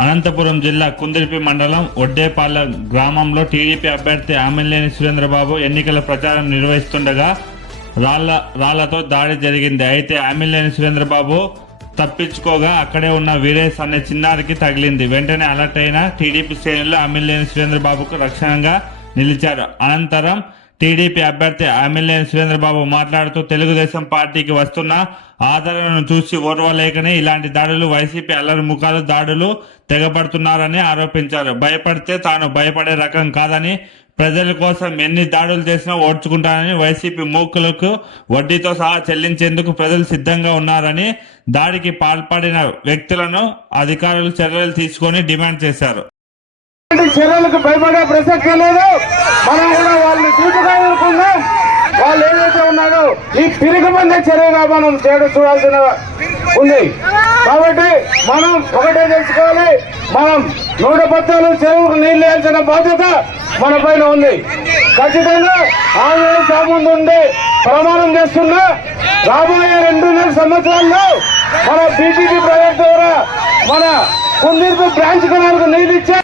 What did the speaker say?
అనంతపురం జిల్లా కుందిర్పి మండలం ఒడ్డేపాలెం గ్రామంలో టీడీపీ అభ్యర్థి ఆమెలేని సురేంద్రబాబు ఎన్నికల ప్రచారం నిర్వహిస్తుండగా రాళ్లతో దాడి జరిగింది. అయితే ఆమెలేని సురేంద్రబాబు తప్పించుకోగా అక్కడే ఉన్న వీరేష్ అనే చిన్నారికి తగిలింది. వెంటనే అలర్ట్ అయిన టీడీపీ శ్రేణులు ఆమెలేని సురేంద్రబాబుకు రక్షణగా నిలిచారు. అనంతరం టీడీపీ అభ్యర్థి ఆమెలేని సురేంద్రబాబు మాట్లాడుతూ తెలుగుదేశం పార్టీకి వస్తున్న ఆదరణను చూసి ఓర్వలేకనే ఇలాంటి దాడులు, వైసీపీ అల్లరి ముఖాలు దాడులు తెగబడుతున్నారని ఆరోపించారు. భయపడితే తాను భయపడే రకం కాదని, ప్రజల కోసం ఎన్ని దాడులు చేసినా ఓర్చుకుంటానని, వైసీపీ మూకులకు వడ్డీతో సహా చెల్లించేందుకు ప్రజలు సిద్ధంగా ఉన్నారని, దాడికి పాల్పడిన వ్యక్తులను అధికారులు చర్యలు తీసుకొని డిమాండ్ చేశారు. చర్యలకు భయపడే ప్రసక్తే లేదు. మనం కూడా వాళ్ళని చూపుగా ఊరుకుందాం. వాళ్ళు ఏదైతే ఉన్నారో ఈ తిరుగుబందే చర్యగా మనం చూడాల్సిన ఉంది. కాబట్టి మనం ఒకటే తెలుసుకోవాలి, మనం 114 చెరువుకు నీళ్లు వేయాల్సిన బాధ్యత మన పైన ఉంది. ఖచ్చితంగా ఆంధ్రప్రదేశ్ సాముందు ఉండి ప్రమాణం చేస్తున్నా రాబోయే 2.5 సంవత్సరాల్లో మన బీజేపీ ప్రాజెక్ట్ ద్వారా మన కుందిర్పు బ్రాంచ్ కెనాల్కు నీళ్ళు ఇచ్చే